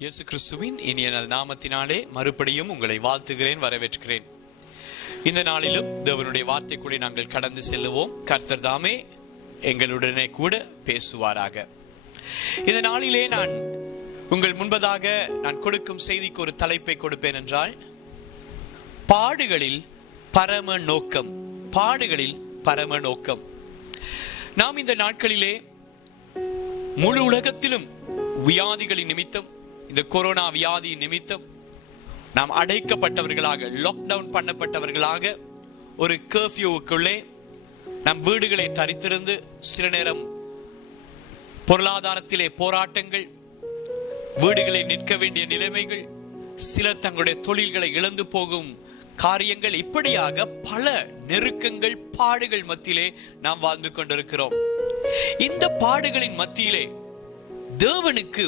இயேசு கிறிஸ்துவின் இனிய நாமத்தினாலே மறுபடியும் உங்களை வாழ்த்துகிறேன், வரவேற்கிறேன். இந்த நாளிலும் தேவனுடைய வார்த்தைக்குள்ளே நாங்கள் கடந்து செல்லுவோம். கர்த்தர் தாமே எங்களுடனே கூட பேசுவாராக. இந்த நாளிலே நான் உங்கள் முன்பதாக நான் கொடுக்கும் செய்திக்கு ஒரு தலைப்பை கொடுப்பேன் என்றால், பாடுகளில் பரம நோக்கம். பாடுகளில் பரம நோக்கம். நாம் இந்த நாட்களிலே முழு உலகத்திலும் வியாதிகளின் நிமித்தம், இந்த கொரோனா வியாதி நிமித்தம் நாம் அடைக்கப்பட்டவர்களாக, லாக்டவுன் பண்ணப்பட்டவர்களாக, ஒரு கர்ஃபியூவுக்குள்ளே நம் வீடுகளை தரித்திருந்து சில நேரம் பொருளாதாரத்திலே போராட்டங்கள், வீடுகளை நிற்க வேண்டிய நிலைமைகள், சிலர் தங்களுடைய தொழில்களை இழந்து போகும் காரியங்கள், இப்படியாக பல நெருக்கங்கள், பாடுகள் மத்தியிலே நாம் வாழ்ந்து கொண்டிருக்கிறோம். இந்த பாடுகளின் மத்தியிலே தேவனுக்கு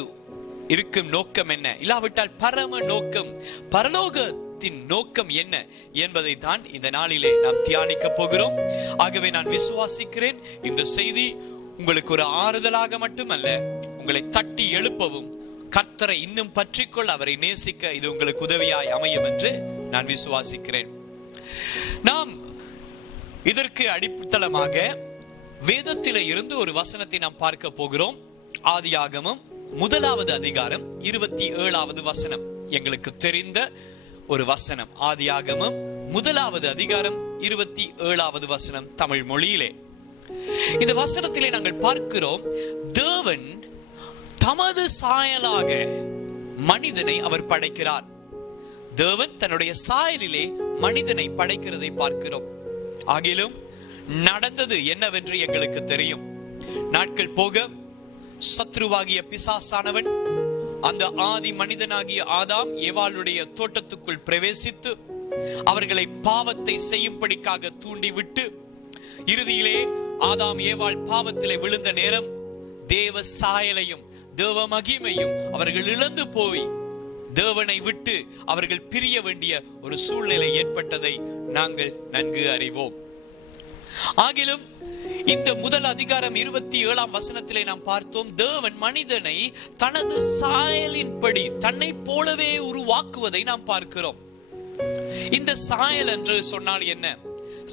இருக்கும் நோக்கம் என்ன, இல்லாவிட்டால் பரம நோக்கம், பரலோகத்தின் நோக்கம் என்ன என்பதை தான் இந்த நாளிலே நாம் தியானிக்க போகிறோம். ஆகவே நான் விசுவாசிக்கிறேன், இந்த செய்தி உங்களுக்கு ஒரு ஆறுதலாக மட்டுமல்ல, உங்களை தட்டி எழுப்பவும், கர்த்தரை இன்னும் பற்றிக்கொள்ள, அவரை நேசிக்க இது உங்களுக்கு உதவியாய் அமையும் என்று நான் விசுவாசிக்கிறேன். நாம் இதற்கு அடித்தளமாக வேதத்திலே இருந்து ஒரு வசனத்தை நாம் பார்க்க போகிறோம். ஆதியாகமம் 1வது அதிகாரம் 27வது வசனம். எங்களுக்கு தெரிந்த ஒரு வசனம். ஆதியாகமம் 1வது அதிகாரம் 27வது வசனம் தமிழ் மொழியிலே. இந்த வசனத்திலே நாங்கள் பார்க்கிறோம், தேவன் தமது சாயலாக மனிதனை அவர் படைக்கிறார். தேவன் தன்னுடைய சாயலிலே மனிதனை படைக்கிறதை பார்க்கிறோம். ஆகிலும் நடந்தது என்னவென்று எங்களுக்கு தெரியும். நாட்கள் போக சத்ருவாகிய பிசாசானவன் அந்த ஆதி மனிதனாகிய ஆதாம் ஏவாளுடைய தோட்டத்துக்குள் பிரவேசித்து அவர்களை பாவத்தை செய்யும்படிக்காக தூண்டிவிட்டு, இறுதியிலே ஆதாம் ஏவாள் பாவத்திலே விழுந்த நேரம் தேவ சாயலையும் தேவ மகிமையும் அவர்கள் இழந்து போய் தேவனை விட்டு அவர்கள் பிரிய வேண்டிய ஒரு சூழ்நிலை ஏற்பட்டதை நாங்கள் நன்கு அறிவோம். ஆகிலும் இந்த முதல் அதிகாரம் 27ஆம் வசனத்திலே நாம் பார்த்தோம், தேவன் மனிதனை தனது சாயலின்படி தன்னை போலவே உருவாக்குவதை நாம் பார்க்கிறோம். இந்த சாயல் என்று சொன்னால் என்ன?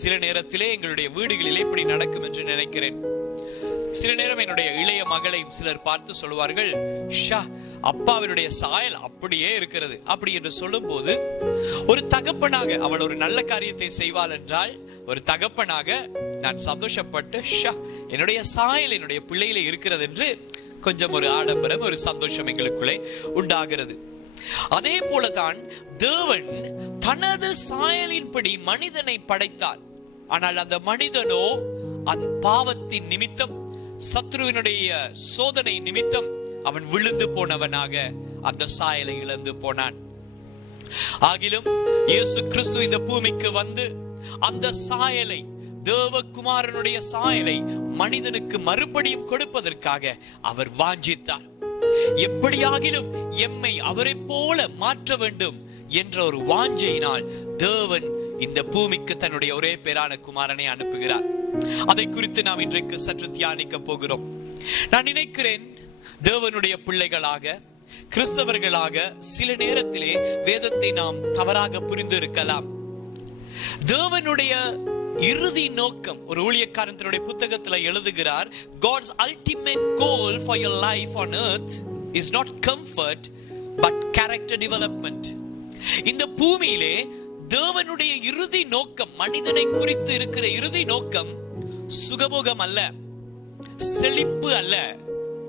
சில நேரத்திலே எங்களுடைய வீடுகளிலே இப்படி நடக்கும் என்று நினைக்கிறேன். சில நேரம் என்னுடைய இளைய மகளை சிலர் பார்த்து சொல்லுவார்கள், ஷா, அப்பாவினுடைய சாயல் அப்படியே இருக்கிறது அப்படி என்று சொல்லும் போது, ஒரு தகப்பனாக அவள் ஒரு நல்ல காரியத்தை செய்வாள் என்றால், ஒரு தகப்பனாக நான் சந்தோஷப்பட்டு, ஷா, என்னுடைய சாயல் என்னுடைய பிள்ளையில இருக்கிறது என்று கொஞ்சம் ஒரு ஆடம்பரம், ஒரு சந்தோஷம் எங்களுக்குள்ளே உண்டாகிறது. அதே போலதான் தேவன் தனது சாயலின்படி மனிதனை படைத்தார். ஆனால் அந்த மனிதனோ அந்த பாவத்தின் நிமித்தம், சத்ருவினுடைய சோதனை நிமித்தம் அவன் விழுந்து போனவனாக அந்த சாயலை இழந்து போனான். ஆகிலும் இயேசு கிறிஸ்து இந்த பூமிக்கு வந்து அந்த சாயலை, தேவகுமாரனுடைய சாயலை மனிதனுக்கு மறுபடியும் கொடுப்பதற்காக அவர் வாஞ்சித்தார். எப்படியாகிலும் எம்மை அவரை போல மாற்ற வேண்டும் என்ற ஒரு வாஞ்சையினால் தேவன் இந்த பூமிக்கு தன்னுடைய ஒரே பேரான குமாரனை அனுப்புகிறார். அதை குறித்து நாம் இன்றைக்கு சற்று தியானிக்க போகிறோம். நான் நினைக்கிறேன், தேவனுடைய பிள்ளைகளாக, கிறிஸ்தவர்களாக சில நேரத்திலே வேதத்தை நாம் தவறாக புரிந்து இருக்கலாம். தேவனுடைய இறுதி நோக்கம், ஒரு ஊழியக்காரன் தன்னுடைய புத்தகத்தில் எழுதுகிறார், God's ultimate goal for your life on earth is not comfort but character development. இந்த பூமியிலே தேவனுடைய இறுதி நோக்கம், மனிதனை குறித்து இருக்கிற இறுதி நோக்கம் சுகபோகம் அல்ல, செழிப்பு அல்ல,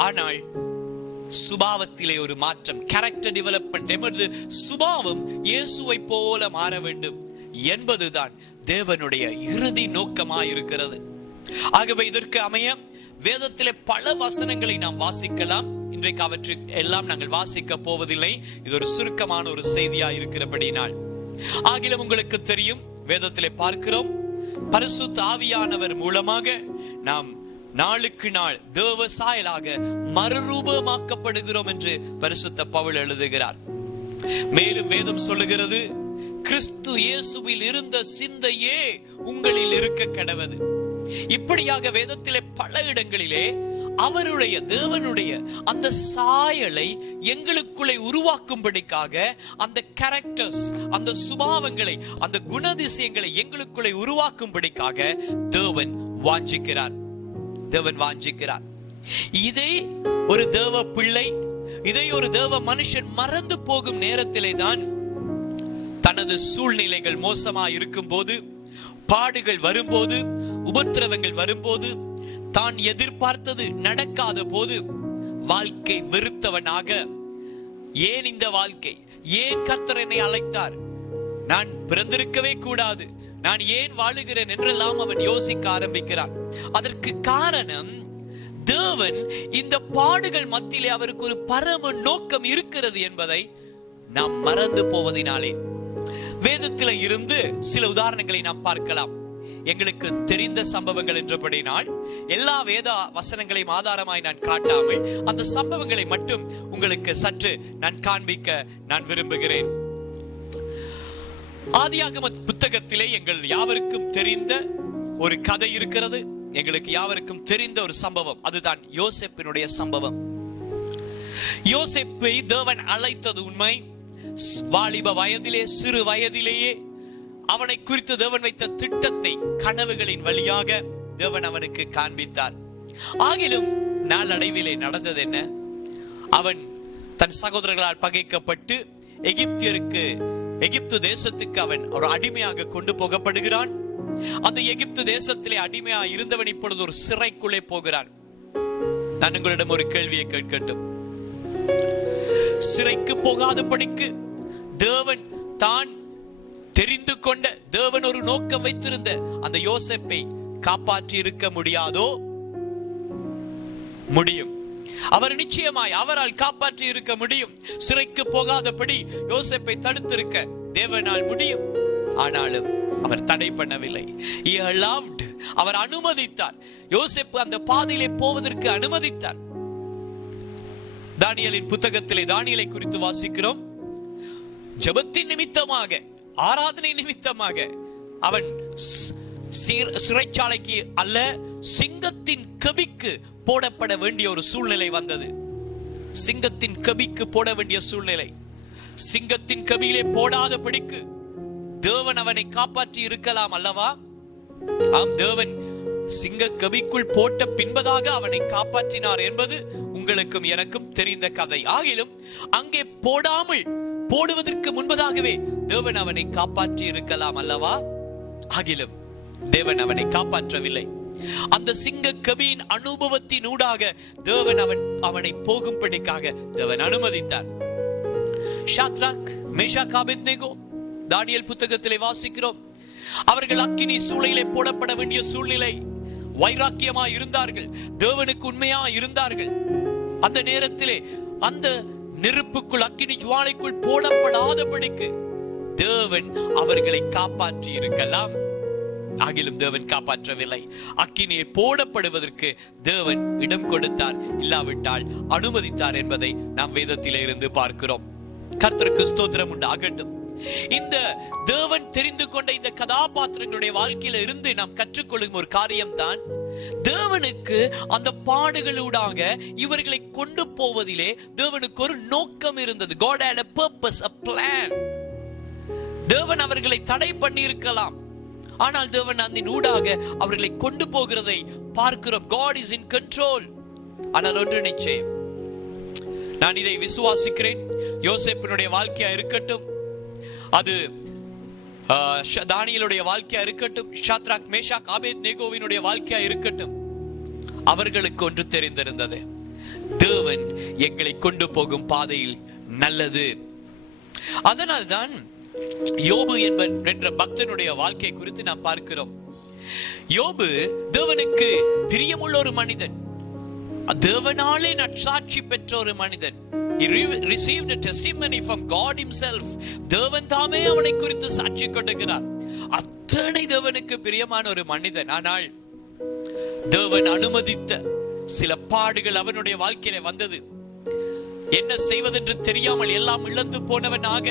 ஆனால் சுபாவத்திலே ஒரு மாற்றம், கேரக்டர் டெவலப்மெண்ட். எமது சுபாவம் இயேசுவை போல மாற வேண்டும் என்பதுதான் தேவனுடைய இறுதி நோக்கமாயிருக்கிறது. ஆகவே இதற்கு அமைய வேதத்திலே பல வசனங்களை நாம் வாசிக்கலாம். இன்றைக்கு அவற்றுக்கு எல்லாம் நாங்கள் வாசிக்க போவதில்லை. இது ஒரு சுருக்கமான ஒரு செய்தியா இருக்கிறபடினால். ஆகிலும் உங்களுக்கு தெரியும், வேதத்திலே பார்க்கிறோம், பரிசுத்த ஆவியானவர் மூலமாக நாம் நாளுக்கு நாள் தேவ சாயலாக மறுரூபமாக்கப்படுகிறோம் என்று பரிசுத்த பவுல் எழுதுகிறார். மேலும் வேதம் சொல்லுகிறது, கிறிஸ்து இயேசுவில் இருந்த சிந்தையே உங்களில் இருக்க கடவது. இப்படியாக வேதத்திலே பல இடங்களிலே அவருடைய தேவனுடைய அந்த சாயலை எங்களுக்குள்ளே உருவாக்கும்படிக்காக, அந்த கேரக்டர்ஸ், அந்த சுபாவங்களை, அந்த குணதிசயங்களை எங்களுக்குள்ளே உருவாக்கும்படிக்காக தேவன் வாஞ்சிக்கிறார். தேவன் வாஞ்சிக்கிறார். இதை ஒரு தேவ பிள்ளை, இதை ஒரு தேவ மனுஷன் மறந்து போகும் நேரத்திலே தான் தனது சூழ்நிலைகள் மோசமா இருக்கும் போது, பாடுகள் வரும்போது, உபத்திரவங்கள் வரும்போது, தான் எதிர்பார்த்தது நடக்காத போது வாழ்க்கை வெறுத்தவனாக, ஏன் இந்த வாழ்க்கை, ஏன் கர்த்தர் என்னை அழைத்தார், நான் பிறந்திருக்கவே கூடாது, நான் ஏன் வாழுகிறேன் என்றெல்லாம் அவன் யோசிக்க ஆரம்பிக்கிறான். அதற்கு காரணம், தேவன் இந்த பாடுகள் மத்தியிலே அவருக்கு ஒரு பரம நோக்கம் இருக்கிறது என்பதை நாம் மறந்து போவதினாலே. வேதத்தில இருந்து சில உதாரணங்களை நாம் பார்க்கலாம். எங்களுக்கு தெரிந்த சம்பவங்கள் என்றபடினால் எல்லா வேத வசனங்களையும் ஆதாரமாய் நான் காட்டாமல் அந்த சம்பவங்களை மட்டும் உங்களுக்கு சற்று நான் காண்பிக்க நான் விரும்புகிறேன். ஆதியாகம புத்தகத்திலே எங்கள் யாவருக்கும் தெரிந்த ஒரு கதை இருக்கிறது. எங்களுக்கு யாவருக்கும் தெரிந்த ஒரு சம்பவம், அதுதான் யோசேப்பினுடைய சம்பவம். யோசேப்பை தேவன் அழைத்தது உண்மை. வாலிப வயதிலே, சிறு வயதிலேயே அவனை குறித்து தேவன் வைத்த திட்டத்தை கனவுகளின் வழியாக தேவன் அவனுக்கு காண்பித்தார். ஆகிலும் நாளடைவிலே நடந்தது என்ன? அவன் தன் சகோதரர்களால் பகைக்கப்பட்டு எகிப்து தேசத்துக்கு அவன் ஒரு அடிமையாக கொண்டு போகப்படுகிறான். அந்த எகிப்து தேசத்திலே அடிமையா இருந்தவன் இப்பொழுது ஒரு சிறைக்குள்ளே போகிறான். நான் உங்களிடம் ஒரு கேள்வியை கேட்கட்டும். சிறைக்கு போகாதபடிக்கு தேவன் தான் தெரிந்து கொண்ட, தேவன் ஒரு நோக்கம் வைத்திருந்த அந்த யோசேப்பை காப்பாற்றி இருக்க முடியாதோ? முடியும். அவர் நிச்சயமாய் அவரால் காப்பாற்றி இருக்க முடியும். சிறைக்கு போகாதபடி யோசேப்பை தடுத்திருக்க தேவனால் முடியும். ஆனாலும் அவர் தடை பண்ணவில்லை. He allowed, அவர் அனுமதித்தார். யோசேப்பு அந்த பாதையிலே போவதற்கு அனுமதித்தார். தானியேலின் புத்தகத்திலே தானியேலை குறித்து வாசிக்கிறோம். ஜெபத்தின் நிமித்தமாக, ஆராதனை நிமித்தமாக அவன் சிறைச்சாலைக்கு அல்ல, சிங்கத்தின் கபிக்கு போடப்பட வேண்டிய ஒரு சூழ்நிலை வந்தது. சிங்கத்தின் கபிக்கு போட வேண்டிய சூழ்நிலை. சிங்கத்தின் கபியிலே போடாதபடிக்கு தேவன் அவனை காப்பாற்றி இருக்கலாம் அல்லவா? ஆம், தேவன் சிங்க கபிக்குள் போட்ட பின்பதாக அவனை காப்பாற்றினார் என்பது உங்களுக்கும் எனக்கும் தெரிந்த கதை. ஆகிலும் அங்கே போடாமல், போடுவதற்கு முன்பதாகவே தேவன் அவனை காப்பாற்றி இருக்கலாம் அல்லவா? ஆகிலும் தேவன் அவனை காப்பாற்றவில்லை. அந்த சிங்க கபியின் அனுபவத்தின் ஊடாக தேவன் அவனை போகும்படிக்காக தேவன் அனுமதித்தார். ஷாத்ராக், மேஷாக், ஆபேத்நேகோ தானியேல் புத்தகத்திலே வாசிக்கிறோம். அவர்கள் அக்கினி சூளையிலே போடப்பட வேண்டிய சூழ்நிலை. வைராக்கியமா இருந்தார்கள், தேவனுக்கு உண்மையா இருந்தார்கள். அந்த நேரத்திலே அந்த நெருப்புக்குள், அக்கினி ஜுவாலைக்குள் போடப்படாதபடிக்கு தேவன் அவர்களை காப்பாற்றி இருக்கலாம். ஆகிலும் தேவன் காப்பாற்றவில்லை. அக்கினியை போடப்படுவதற்கு தேவன் இடம் கொடுத்தார், இல்லாவிட்டால் அனுமதித்தார் என்பதை நாம் வேதத்திலே இருந்து பார்க்கிறோம். கர்த்தருக்கு ஸ்தோத்திரம் உண்டாகட்டும். இந்த தேவன் தெரிந்து கொண்ட இந்த கதாபாத்திரங்களுடைய வாழ்க்கையில இருந்து நாம் கற்றுக்கொள்ளும் ஒரு காரியம்தான், தேவனுக்கு அந்த பாடுகளூடாக இவர்களை கொண்டு போவதிலே தேவனுக்கு ஒரு நோக்கம் இருந்தது. God had a purpose, a plan. தேவன் அவர்களை தடை பண்ணி இருக்கலாம், ஆனால் தேவன் அதன் ஊடாக அவர்களை கொண்டு போகிறதை பார்க்கிறோம். God is in control. ஆனால் ஒன்று நிச்சயம், நான் இதை விசுவாசிக்கிறேன். யோசேப்பினுடைய வாழ்க்கையா இருக்கட்டும், அது தானியேலுடைய வாழ்க்கையா இருக்கட்டும், ஷாத்ராக், மேஷாக், ஆபேத்நேகோவினுடைய வாழ்க்கையா இருக்கட்டும், அவர்களுக்கு ஒன்று தெரிந்திருந்தது, தேவன் எங்களை கொண்டு போகும் பாதையில் நல்லது. அதனால்தான் யோபு என்ற பக்தனுடைய வாழ்க்கை குறித்து நாம் பார்க்கிறோம். யோபு தேவனுக்கு பிரியமுள்ள ஒரு மனிதன், தேவனாலே நற்சாட்சி பெற்ற ஒரு மனிதன். He received a testimony from God himself. தேவன் தாமே அவனை குறித்து சாட்சி கொடுக்கிறார். அத்தனை தேவனுக்கு பிரியமான ஒரு மனிதன். ஆனால் தேவன் அனுமதித்த சில பாடுகள் அவனுடைய வாழ்க்கையில வந்தது. என்ன செய்வதென்று தெரியாமல் எல்லாம் இழந்து போனவனாக,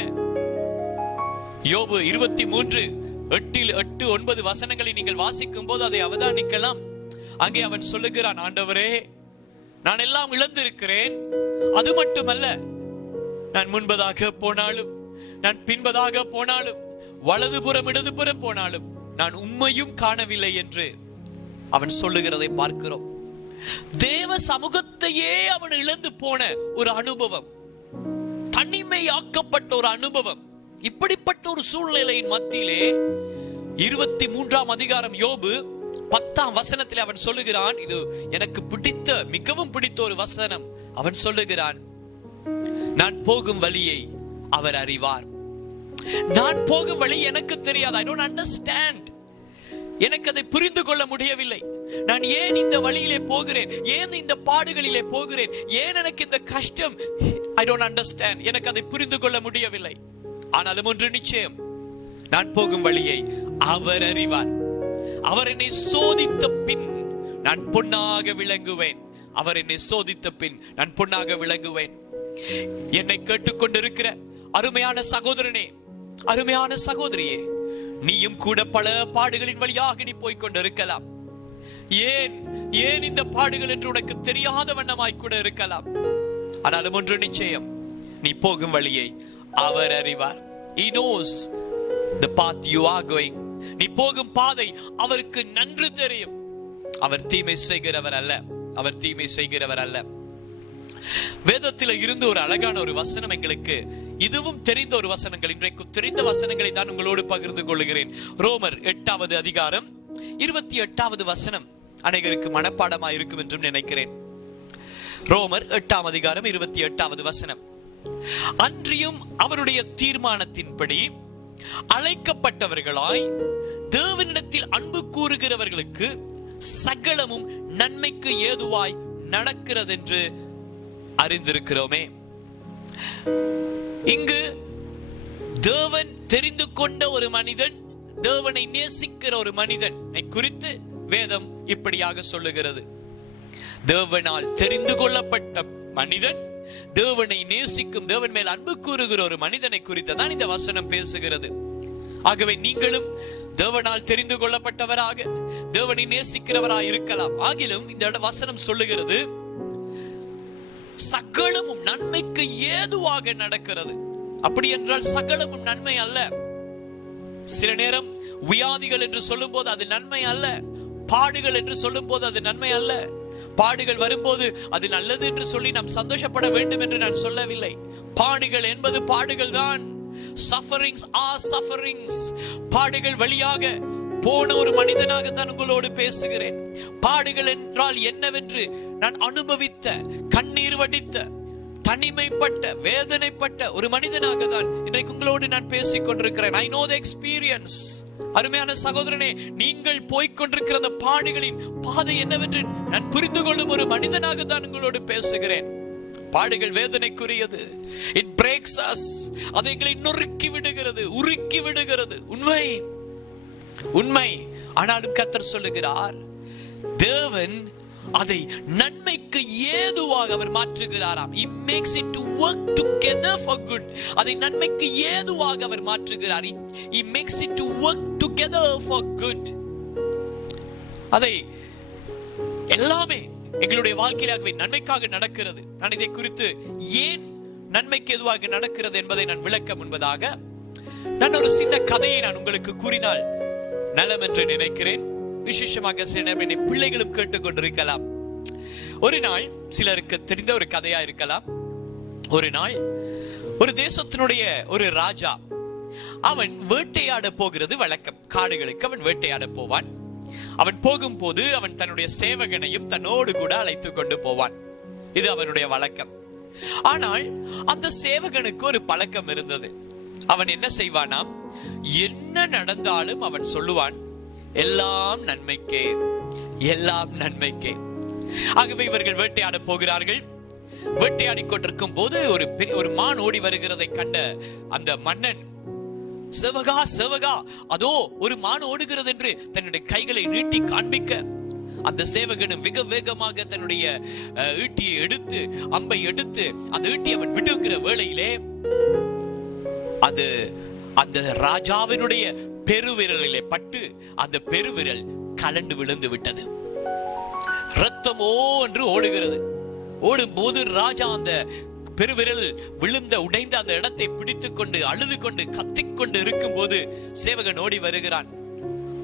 யோபு 23:8-9 வசனங்களை நீங்கள் வாசிக்கும் போது அதை அவதானிக்கலாம். அங்கே அவன் சொல்லுகிறான், ஆண்டவரே, நான் எல்லாம் இழந்திருக்கிறேன். அது மட்டுமல்ல, நான் முன்பதாக போனாலும், நான் பின்பதாக போனாலும், வலதுபுறம் இடதுபுறம் போனாலும் நான் உம்மையும் காணவில்லை என்று அவன் சொல்லுகிறதை பார்க்கிறோம். தேவ சமூகத்தையே அவன் இழந்து போன ஒரு அனுபவம், தனிமையாக்கப்பட்ட ஒரு அனுபவம். இப்படிப்பட்ட ஒரு சூழ்நிலையின் மத்தியிலே 23ஆம் அதிகாரம் யோபு 10ஆம் வசனத்தில் அவன் சொல்லுகிறான், இது எனக்கு பிடித்த, மிகவும் பிடித்த ஒரு வசனம். அவன் சொல்லுகிறான், நான் போகும் வழியை அவர் அறிவார். நான் போகும் வழி எனக்கு தெரியாது. I don't understand. எனக்கு அதை புரிந்து கொள்ள முடியவில்லை. நான் ஏன் இந்த வழியிலே போகிறேன், ஏன் இந்த பாடுகளிலே போகிறேன், ஏன் எனக்கு இந்த கஷ்டம், I don't understand. எனக்கு அதை புரிந்து கொள்ள முடியவில்லை. ஆனாலும் ஒன்று நிச்சயம், நான் போகும் வழியை அவர் அறிவார். அவர் என்னை சோதித்த பின் நான் பொன்னாக விளங்குவேன். அவர் என்னை சோதித்த பின் நான் பொன்னாக விளங்குவேன். என்னை கேட்டுக்கொண்டிருக்கிற அருமையான சகோதரனே, அருமையான சகோதரியே, நீயும் கூட பல பாடுகளின் வழியாக நீ போய்கொண்டிருக்கலாம். ஏன் இந்த பாடுகள் என்று உனக்கு தெரியாத வண்ணமாய் கூட இருக்கலாம். ஆனாலும் ஒன்று நிச்சயம், நீ போகும் வழியை அவர் அறிவார். He knows the path you are going. நீ போகும் பாதை அவருக்கு நன்கு தெரியும். அவர் தீமை செய்கிறவர் அல்ல, அவர் தீமை செய்கிறவர் அல்ல. வேதத்தில் இருந்து ஒரு அழகான ஒரு வசனம் எங்களுக்கு இதுவும் தெரிந்த ஒரு வசனங்கள், இன்றைக்கு தெரிந்த வசனங்களை தான் உங்களோடு பகிர்ந்து கொள்கிறேன். ரோமர் 8ஆவது அதிகாரம் 28வது வசனம் அனைவருக்கு மனப்பாடமா இருக்கும் என்றும் நினைக்கிறேன். ரோமர் 8ஆம் அதிகாரம் 28வது வசனம், அன்றியும் அவருடைய தீர்மானத்தின்படி அழைக்கப்பட்டவர்களாய் தேவனிடத்தில் அன்பு கூறுகிறவர்களுக்கு சகலமும் நன்மைக்கு ஏதுவாய் நடக்கிறது என்று அறிந்திருக்கிறோமே. இங்கு தேவன் தெரிந்து கொண்ட ஒரு மனிதன், தேவனை நேசிக்கிற ஒரு மனிதனை குறித்து வேதம் இப்படியாக சொல்லுகிறது. தேவனால் தெரிந்து கொள்ளப்பட்ட மனிதன், தேவனை நேசிக்கும், தேவன் மேல் அன்பு கூறுகிற ஒரு மனிதனை குறித்து தான் இந்த வசனம் பேசுகிறது. ஆகவே நீங்களும் தேவனால் தெரிந்து கொள்ளப்பட்டவராக, தேவனை நேசிக்கிறவராக இருக்கலாம். ஆகிலும் இந்த வசனம் சொல்லுகிறது, சகலமும் நன்மைக்கு ஏதுவாக நடக்கிறது. அப்படி என்றால் சகலமும் நன்மை அல்ல. சில நேரம் வியாதிகள் என்று சொல்லும் போது அது நன்மை அல்ல. பாடுகள் என்று சொல்லும் போது அது நன்மை அல்ல. பாடுகள் வரும்போது அது நல்லது என்று சொல்லி நாம் சந்தோஷப்பட வேண்டும் என்று நான் சொல்லவில்லை. பாடுகள் என்பது பாடுகள் தான். sufferings are sufferings. பாடுகள் வழியாக போன ஒரு மனிதனாக தான் உங்களோடு பேசுகிறேன். பாடுகள் என்றால் என்னவென்று நான் அனுபவித்த, கண்ணீர் வடித்த, தனிமைப்பட்ட, வேதனைப்பட்ட ஒரு மனிதனாக தான் இன்றைக்கு உங்களோடு நான் பேசிக் கொண்டிருக்கிறேன். I know the experience. அருமையான சகோதரனே, நீங்கள் போய்கொண்டிருக்கிற அந்த பாடுகளின் பாதை என்னவென்று நான் புரிந்து கொள்ளும் ஒரு மனிதனாக தான் உங்களோடு பேசுகிறேன். பாடுகள் வேதனைக்குரியது. It breaks us. அது எங்களை நொறுக்கி விடுகிறது, உருக்கி விடுகிறது. உண்மை, உண்மை. ஆனாலும் கர்த்தர் சொல்லுகிறார், தேவன் அதை நன்மைக்கு ஏதுவாக அவர் மாற்றுகிறாராம். He makes it to work together for good. அதை நன்மைக்கு ஏதுவாக அவர் மாற்றுகிறார். He makes it to work together for good. அதை எல்லாமே எங்களுடைய வாழ்க்கையிலாகவே நன்மைக்காக நடக்கிறது. நான் இதை குறித்து ஏன் நன்மைக்கு எதுவாக நடக்கிறது என்பதை நான் விளக்க முன்பதாக நான் ஒரு சின்ன கதையை நான் உங்களுக்கு கூறினால் நலம் என்று நினைக்கிறேன். விசேஷமாக சில நேரம் என்னை பிள்ளைகளும் கேட்டுக்கொண்டிருக்கலாம். ஒரு நாள், சிலருக்கு தெரிந்த ஒரு கதையா இருக்கலாம். ஒரு நாள் ஒரு தேசத்தினுடைய ஒரு ராஜா, அவன் வேட்டையாட போகிறது வழக்கம். காடுகளுக்கு அவன் வேட்டையாட போவான். அவன் போகும்போது அவன் தன்னுடைய சேவகனையும் தன்னோடு கூட அழைத்துக் கொண்டு போவான். இது அவனுடைய வழக்கம். ஆனால் அந்த சேவகனுக்கு ஒரு பழக்கம் இருந்தது. அவன் என்ன செய்வானாம், என்ன நடந்தாலும் அவன் சொல்லுவான், எல்லாம் நன்மைக்கே, எல்லாம் நன்மைக்கே. ஆகவே இவர்கள் வேட்டையாட போகிறார்கள். வேட்டையாடி கொண்டிருக்கும் போது ஒரு மான் ஓடி வருகிறதை கண்ட அந்த மன்னன், சேவகா சேவகா, அதோ ஒரு மான் ஓடுகிறது என்று தன்னுடைய கைகளை நீட்டி காண்பிக்க, அந்த சேவகனும் மிக வேகமாக தன்னுடைய ஈட்டியை எடுத்து, அம்பை எடுத்து அந்த ஈட்டியை அவன் விடுகிற வேளையிலே அது அந்த ராஜாவினுடைய பெருவிரலிலே பட்டு அந்த பெருவிரல் கலண்டு விழுந்து விட்டது. ரத்தமோ என்று ஓடுகிறது. ஓடும் போது ராஜா அந்த பெருவிரல் விழுந்த உடைந்த அந்த இடத்தை பிடித்துக் கொண்டு அழுது கொண்டு கத்திக்கொண்டு இருக்கும் போது சேவகன் ஓடி வருகிறான்.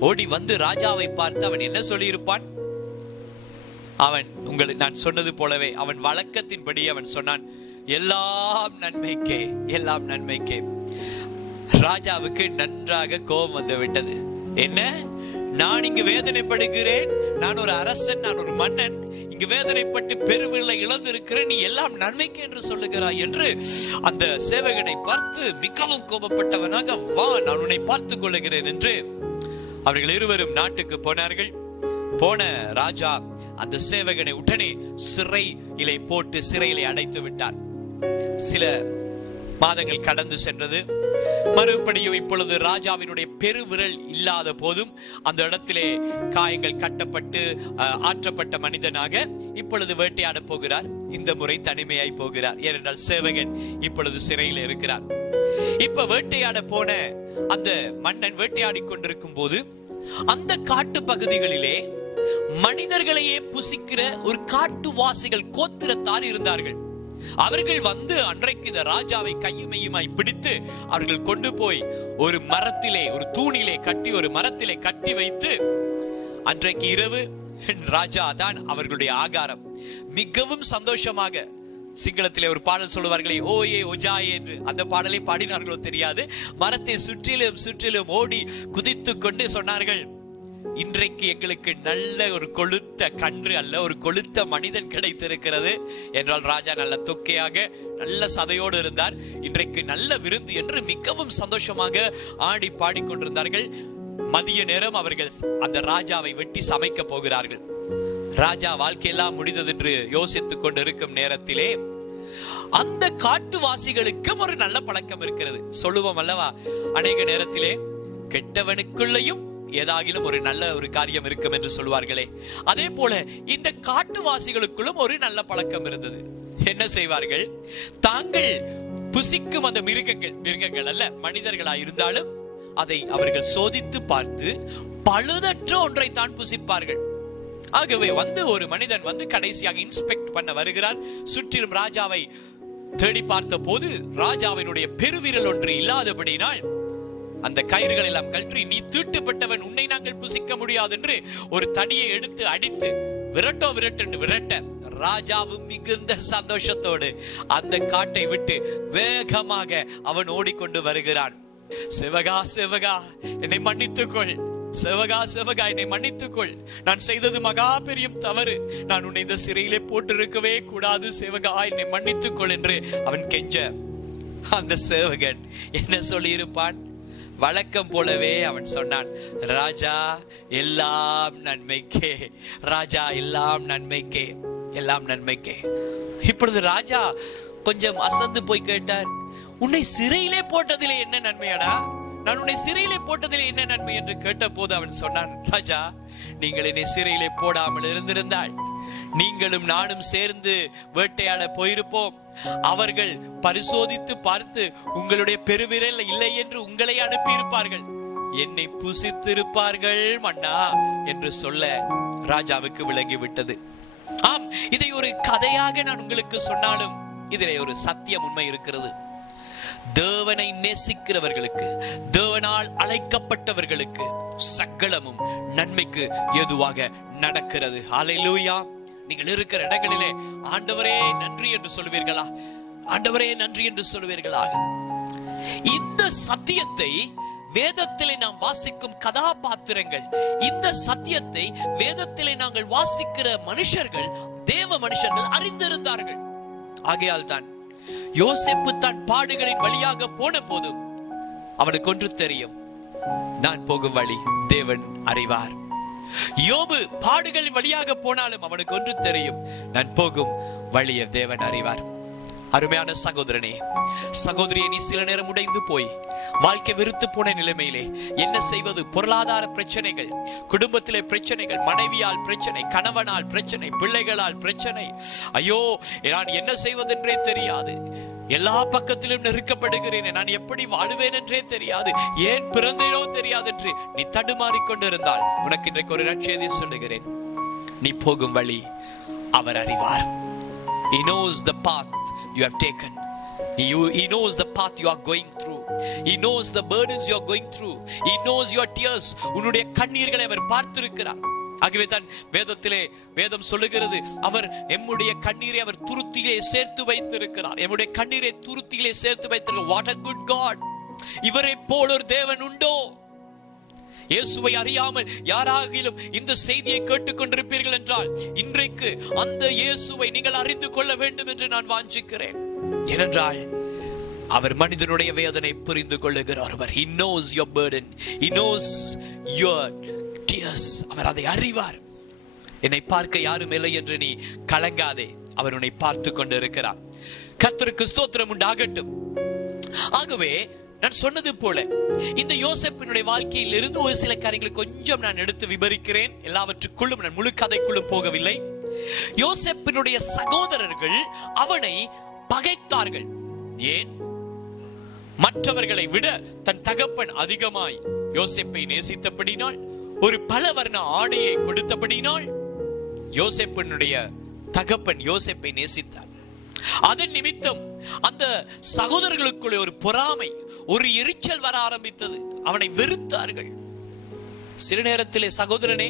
ஓடி வந்து ராஜாவை பார்த்து அவன் என்ன சொல்லி இருப்பான்? அவன் உங்களுக்கு நான் சொன்னது போலவே அவன் வழக்கத்தின்படி அவன் சொன்னான், எல்லாம் நன்மைக்கே, எல்லாம் நன்மைக்கே. ராஜாவுக்கு நன்றாக கோபம் வந்து விட்டது. என்ன, நான் இங்கு வேதனைப்படுகிறேன், நான் ஒரு அரசன், நான் ஒரு மன்னன், இங்கு வேதனைப்பட்டு பெருவில்லை இழந்திருக்கிறேன், நீ எல்லாம் நன்மைக்கு என்று சொல்லுகிறாய் என்று அந்த சேவகனை பார்த்து மிகவும் கோபப்பட்டவனாக, வா நான் உன்னை பார்த்துக் கொள்ளுகிறேன் என்று அவர்கள் இருவரும் நாட்டுக்கு போனார்கள். போன ராஜா அந்த சேவகனை உடனே சிறையிலே போட்டு சிறையிலே அடைத்து விட்டார். சில மாதங்கள் கடந்து சென்றது. மறுபடியும் இப்பொழுது ராஜாவினுடைய பெருவிரல் இல்லாத போதும் அந்த இடத்திலே காயங்கள் கட்டப்பட்டு ஆற்றப்பட்ட மனிதனாக இப்பொழுது வேட்டையாட போகிறார். இந்த முறை தனிமையாய் போகிறார். ஏனென்றால் சேவகன் இப்பொழுது சிறையில் இருக்கிறார். இப்ப வேட்டையாட போன அந்த மன்னன் வேட்டையாடி கொண்டிருக்கும் போது அந்த காட்டு பகுதிகளிலே மனிதர்களையே புசிக்கிற ஒரு காட்டுவாசிகள் கோத்திரத்தார் இருந்தார்கள். அவர்கள் வந்து அன்றைக்கு இந்த ராஜாவை கையுமையுமாய் பிடித்து அவர்கள் கொண்டு போய் ஒரு மரத்திலே, ஒரு தூணிலே கட்டி, ஒரு மரத்திலே கட்டி வைத்து அன்றைக்கு இரவு ராஜா தான் அவர்களுடைய ஆகாரம். மிகவும் சந்தோஷமாக, சிங்களத்திலே ஒரு பாடல் சொல்லுவார்களே, ஓயே ஒஜாயே என்று, அந்த பாடலை பாடினார்களோ தெரியாது, மரத்தை சுற்றிலும் சுற்றிலும் ஓடி குதித்து கொண்டு சொன்னார்கள், இன்றைக்கு எங்களுக்கு நல்ல ஒரு கொளுத்த கன்று அல்ல, ஒரு கொளுத்த மனிதன் கிடைத்திருக்கிறது என்றால். ராஜா நல்ல தொக்கையாக நல்ல சதையோடு இருந்தார். இன்றைக்கு நல்ல விருந்து என்று மிகவும் சந்தோஷமாக ஆடி பாடிக்கொண்டிருந்தார்கள். மதிய நேரம் அவர்கள் அந்த ராஜாவை வெட்டி சமைக்க போகிறார்கள். ராஜா வாழ்க்கையெல்லாம் முடிந்தது என்று யோசித்துக் கொண்டு இருக்கும் நேரத்திலே அந்த காட்டுவாசிகளுக்கும் ஒரு நல்ல பழக்கம் இருக்கிறது. சொல்லுவோம் அல்லவா, அநேக நேரத்திலே கெட்டவனுக்குள்ளேயும் ஏதாகிலும் ஒரு நல்ல ஒரு காரியம் இருக்கும் என்று சொல்வார்களே, அதே போல இந்த காட்டுவாசிகளுக்குள்ளும் ஒரு நல்ல பழக்கம் இருந்தது. என்ன செய்வார்கள்? தாங்கள் புசிக்கும் அந்த மிருகங்கள் அல்ல, மனிதர்களாய் இருந்தாலும் அதை அவர்கள் சோதித்து பார்த்து பழுதற்ற ஒன்றை தான் புசிப்பார்கள். ஆகவே வந்து ஒரு மனிதன் வந்து கடைசியாக இன்ஸ்பெக்ட் பண்ண வருகிறார். சுற்றிலும் ராஜாவை தேடி பார்த்த போது ராஜாவினுடைய பெருவிரல் ஒன்று இல்லாதபடினால் அந்த கயிறுகள் எல்லாம் கழற்றி, நீ தீட்டுப்பட்டவன், உன்னை நாங்கள் புசிக்க முடியாது என்று ஒரு தடியை எடுத்து அடித்து விரட்ட ராஜாவும் மிகுந்த சந்தோஷத்தோடு அந்த காட்டை விட்டு வேகமாக அவன் ஓடிக்கொண்டு வருகிறான். சிவகா சிவகா என்னை மன்னித்துக்கொள், சிவகா சிவகா என்னை மன்னித்துக்கொள், நான் செய்தது மகா பெரிய தவறு, நான் உன்னை இந்த சிறையிலே போட்டிருக்கவே கூடாது, சிவகா என்னை மன்னித்துக்கொள் என்று அவன் கெஞ்ச, அந்த சேவகன் என்ன சொல்லி இருப்பான்? வழக்கம் போலவே அவன் சொன்னான், ராஜா எல்லாம் நன்மைக்கே, ராஜா எல்லாம் நன்மைக்கே, எல்லாம் நன்மைக்கே. இப்பொழுது ராஜா கொஞ்சம் அசந்து போய் கேட்டார், உன்னை சிறையிலே போட்டதிலே என்ன நன்மையாடா? நான் உன்னை சிறையிலே போட்டதிலே என்ன நன்மை என்று கேட்ட போது அவன் சொன்னான், ராஜா நீங்கள் என்னை சிறையிலே போடாமல் இருந்திருந்தால் நீங்களும் நானும் சேர்ந்து வேட்டையாட போயிருப்போம். அவர்கள் பரிசோதித்து பார்த்து உங்களுடைய பெருவிரல் இல்லை என்று உங்களை அனுப்பியிருப்பார்கள், என்னை புசித்திருப்பார்கள் மன்னா என்று சொல்ல ராஜாவுக்கு விளங்கிவிட்டது. ஆம், இதை ஒரு கதையாக நான் உங்களுக்கு சொன்னாலும் இதிலே ஒரு சத்தியம் உண்மை இருக்கிறது. தேவனை நேசிக்கிறவர்களுக்கு, தேவனால் அழைக்கப்பட்டவர்களுக்கு சகலமும் நன்மைக்கு ஏதுவாக நடக்கிறது. ஹல்லேலூயா. நீங்கள் இருக்கிற இடங்களிலே ஆண்டவரே நன்றி என்று சொல்வீர்களா? ஆண்டவரே நன்றி என்று சொல்வீர்களா? இந்த சத்தியத்தை வேதத்திலே நாம் வாசிக்கும் கதாபாத்திரங்கள், இந்த சத்தியத்தை வேதத்திலே நாங்கள் வாசிக்கிற மனுஷர்கள், தேவ மனுஷர்கள் அறிந்திருந்தார்கள். ஆகையால் தான் யோசேப்பு தான் பாடுகளின் வழியாக போன போதும் அவனுக்கு ஒன்று தெரியும், நான் போகும் வழி தேவன் அறிவார். யோபு பாடுகள் வழியாக போனாலும் அவனுக்கு ஒன்று தெரியும், நான் போகும் வழியை தேவன் அறிவார். அருமையான சகோதரனே, சகோதரியை, நீ சில நேரம் உடைந்து போய் வாழ்க்கை வெறுத்து போன நிலைமையிலே என்ன செய்வது? பொருளாதார பிரச்சனைகள், குடும்பத்திலே பிரச்சனைகள், மனைவியால் பிரச்சனை, கணவனால் பிரச்சனை, பிள்ளைகளால் பிரச்சனை, ஐயோ நான் என்ன செய்வதென்றே தெரியாது, எல்லா பக்கத்திலும் நெருக்கப்படுகிறேன், நான் எப்படி வாழுவேன் என்றே தெரியாது, ஏன் பிறந்தேனோ தெரியாது என்று நீ தடுமாறிக்கொண்டிருந்தால் உனக்கு இன்றைக்கு ஒரு நற்செய்தி சொல்லுகிறேன், நீ போகும் வழி அவர் அறிவார். He knows the path you have taken. He knows the path you are going through. He knows the burdens you are going through. He knows your tears. உன்னுடைய கண்ணீர்களை அவர் பார்த்திருக்கிறார். ஆகவே தான் வேதம் சொல்லுகிறது, அவர் எம்முடைய கண்ணீரை அவர் துருத்தியிலே சேர்த்து வைத்திருக்கிறார். எம்முடைய கண்ணீரை துருத்தியிலே சேர்த்து வைத்திருக்கிறார். What a good God! இவரை போல் ஒரு தேவன் உண்டோ? இயேசுவை அறியாமல் யாராகிலும் இந்த செய்தியை கேட்டுக் கொண்டிருப்பீர்கள் என்றால் இன்றைக்கு அந்த இயேசுவை நீங்கள் அறிந்து கொள்ள வேண்டும் என்று நான் வாஞ்சிக்கிறேன். ஏனென்றால் அவர் மனிதனுடைய வேதனை புரிந்து கொள்ளுகிறார். He knows your burden. He knows your tears. அவர் அதை அறிவார். என்னை பார்க்க யாரும் இல்லை என்று நீ கலங்காதே, அவர் உன்னை பார்த்து கொண்டு இருக்கிறார். கர்த்தருக்கு ஸ்தோத்திரம் உண்டாகட்டும். ஆகவே நான் சொன்னது போல இந்த யோசேப்பினுடைய வாழ்க்கையில் இருந்து ஒரு சில காரியங்களை கொஞ்சம் நான் எடுத்து விவரிக்கிறேன். எல்லாவற்றுக்குள்ளும் நான் முழு கதைக்குள்ளும் போகவில்லை. யோசேப்பினுடைய சகோதரர்கள் அவனை பகைத்தார்கள். ஏன்? மற்றவர்களை விட தன் தகப்பன் அதிகமாய் யோசேப்பை நேசித்தபடினால், ஒரு பலவர்ண ஆடையை கொடுத்தபடினால் யோசேப்பினுடைய தகப்பன் யோசேப்பை நேசித்தார். அதன் நிமித்தம் அந்த சகோதரர்களுக்குள்ளே ஒரு பொறாமை, ஒரு எரிச்சல் வர ஆரம்பித்தது. அவனை வெறுத்தார்கள். சில நேரத்திலே சகோதரனே,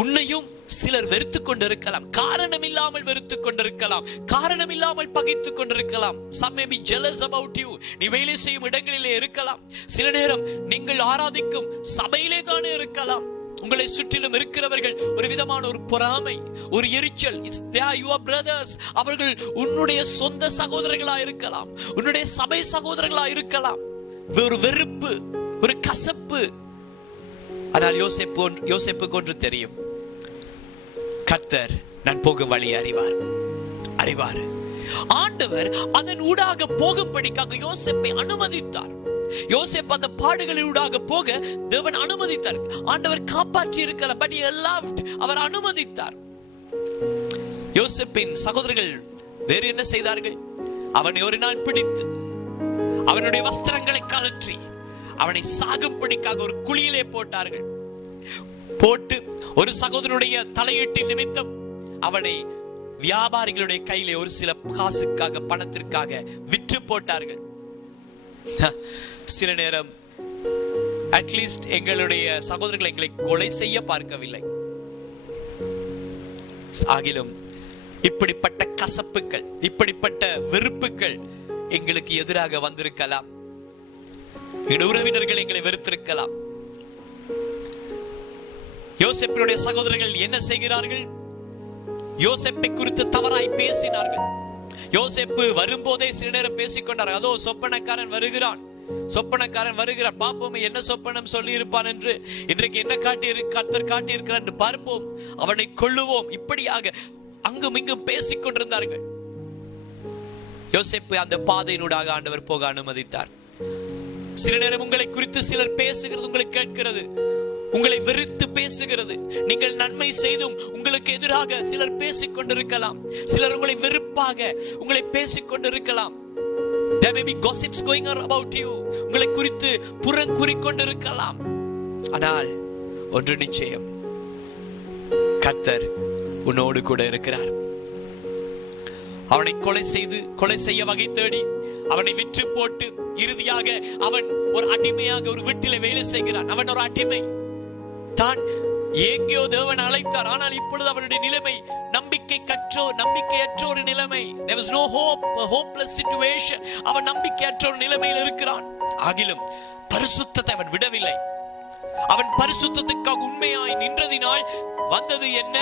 உன்னையும் சிலர் வெறுத்துக் கொண்டிருக்கலாம். காரணம் இல்லாமல் வெறுத்துக் கொண்டிருக்கலாம், காரணம் இல்லாமல் பகைத்துக் கொண்டிருக்கலாம். Some may be jealous about you. நீ வேலை செய்யும் இடங்களிலே இருக்கலாம். சில நேரம் நீங்கள் ஆராதிக்கும் சபையிலே தானே இருக்கலாம். உங்களை சுற்றிலும் இருக்கிறவர்கள் ஒரு விதமான ஒரு பொறாமை, ஒரு எரிச்சல். They are your brothers. அவர்கள் உன்னுடைய சொந்த சகோதரர்களா இருக்கலாம், உன்னுடைய சபை சகோதரர்களா இருக்கலாம். ஒரு வெறுப்பு, ஒரு கசப்பு. ஆனால் யோசேப்புக்கு ஒன்று தெரியும், கர்த்தர் நான் போகும் வழி அறிவார். ஆண்டவர் அதன் ஊடாக போகும்படிக்காக யோசேப்பை அனுமதித்தார். யோசேப்பு அந்த பாடுகளிலூடாக போக தேவன் அனுமதித்தார். ஆண்டவர் காப்பாற்றி இருக்கலாம், but he allowed. அவர் அனுமதித்தார். யோசேப்பின் சகோதரர்கள் வேறு என்ன செய்தார்கள்? அவனை ஒரு நாள் பிடித்து அவனுடைய வஸ்திரங்களை கழற்றி அவனை சாகும்படிக்காக ஒரு குழியிலே போட்டார்கள். போட்டு ஒரு சகோதரனுடைய தலையீட்டின் நிமித்தம் அவனை வியாபாரிகளுடைய கையிலே ஒரு சில காசுக்காக, பணத்திற்காக விற்று போட்டார்கள். சில நேரம் அட்லீஸ்ட் எங்களுடைய சகோதரர்கள் எங்களை கொலை செய்ய பார்க்கவில்லை. ஆகிலும் இப்படிப்பட்ட கசப்புகள், இப்படிப்பட்ட வெறுப்புகள் எங்களுக்கு எதிராக வந்திருக்கலாம். எங்கள் உறவினர்கள் எங்களை வெறுத்திருக்கலாம். யோசேப்பினுடைய சகோதரர்கள் என்ன செய்கிறார்கள்? யோசேப்பை குறித்து தவறாய் பேசினார்கள். யோசேப்பு வரும்போதே சில நேரம் பேசிக்கொண்டார். அதோ சொப்பனக்காரன் வருகிறார், பார்ப்போம் என்ன சொப்பனம் சொல்லி இருப்பான் என்று. இன்றைக்கு என்ன கர்த்தர் காட்டி இருக்கிறார் என்று பார்ப்போம், அவனை கொல்லுவோம். இப்படியாக அங்கும் இங்கும் பேசிக் கொண்டிருந்தார்கள். யோசேப்பு அந்த பாதையினூடாக ஆண்டவர் போக அனுமதித்தார். சில நேரம் உங்களை குறித்து சிலர் பேசுகிறது உங்களுக்கு கேட்கிறது, உங்களை வெறுத்து பேசுகிறது. நீங்கள் நன்மை செய்தும் உங்களுக்கு எதிராக சிலர் பேசிக் கொண்டிருக்கலாம். சிலர் உங்களை வெறுப்பாக உங்களை பேசிக் கொண்டிருக்கலாம். There may be gossips going on about you. உங்களை குறித்து புறம் கூறிக்கொண்டிருக்கலாம். ஆனால் ஒன்று நிச்சயம், கர்த்தர் உன்னோடு கூட இருக்கிறார். அவனை கொலை செய்ய வகை தேடி அவனை விற்று போட்டு இறுதியாக அவன் ஒரு அடிமையாக ஒரு வீட்டிலே வேலை செய்கிறான். அவன் ஒரு அடிமை தான். எங்கேயோ தேவன் அழைத்தார். ஆனால் இப்பொழுது அவனுடைய நிலைமை நம்பிக்கையற்ற ஒரு நிலைமை. There was no hope, a hopeless situation. அவன் நம்பிக்கையற்ற ஒரு நிலைமையில் இருக்கிறான். ஆகிலும் பரிசுத்தத்தை அவன் விடவில்லை. அவன் பரிசுத்தத்துக்காக உண்மையாய் நின்றதினால் வந்தது என்ன?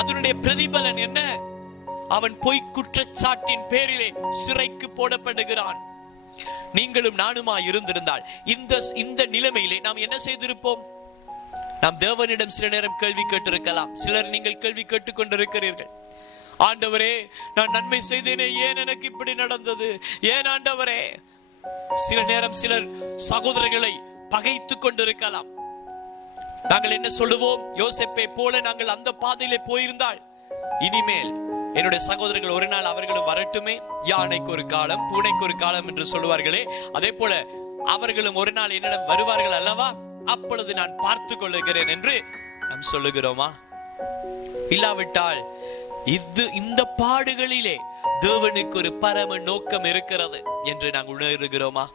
அதனுடைய பிரதிபலன் என்ன? அவன் பொய் குற்றச்சாட்டின் பேரிலே சிறைக்கு போடப்படுகிறான். நீங்களும் நானுமா இருந்திருந்தால் இந்த நிலைமையிலே நாம் என்ன செய்திருப்போம்? நாம் தேவனிடம் சில நேரம் கேள்வி கேட்டிருக்கலாம். சிலர் நீங்கள் கேள்வி கேட்டுக் கொண்டிருக்கிறீர்கள். ஆண்டவரே, நான் நன்மை செய்தேனே, ஏன் எனக்கு இப்படி நடந்தது? ஏன் ஆண்டவரே? சில நேரம் சிலர் சகோதரர்களை பகைத்துக் கொண்டிருக்கலாம். நாங்கள் என்ன சொல்லுவோம்? யோசேப்பை போல நாங்கள் அந்த பாதையிலே போயிருந்தால், இனிமேல் என்னுடைய சகோதரர்கள் ஒரு நாள் அவர்களும் வரட்டுமே, யானைக்கு ஒரு காலம் பூனைக்கு ஒரு காலம் என்று சொல்லுவார்களே, அதே போல அவர்களும் ஒரு நாள் என்னிடம் வருவார்கள் அல்லவா, அப்பொழுது நான் பார்த்து கொள்ளுகிறேன் என்று நாம் சொல்லுகிறோமா? இல்லாவிட்டால் இந்த பாடுகளிலே தேவனுக்கு ஒரு பரம நோக்கம் இருக்கிறது என்று நாங்கள் உணர்கிறோமா?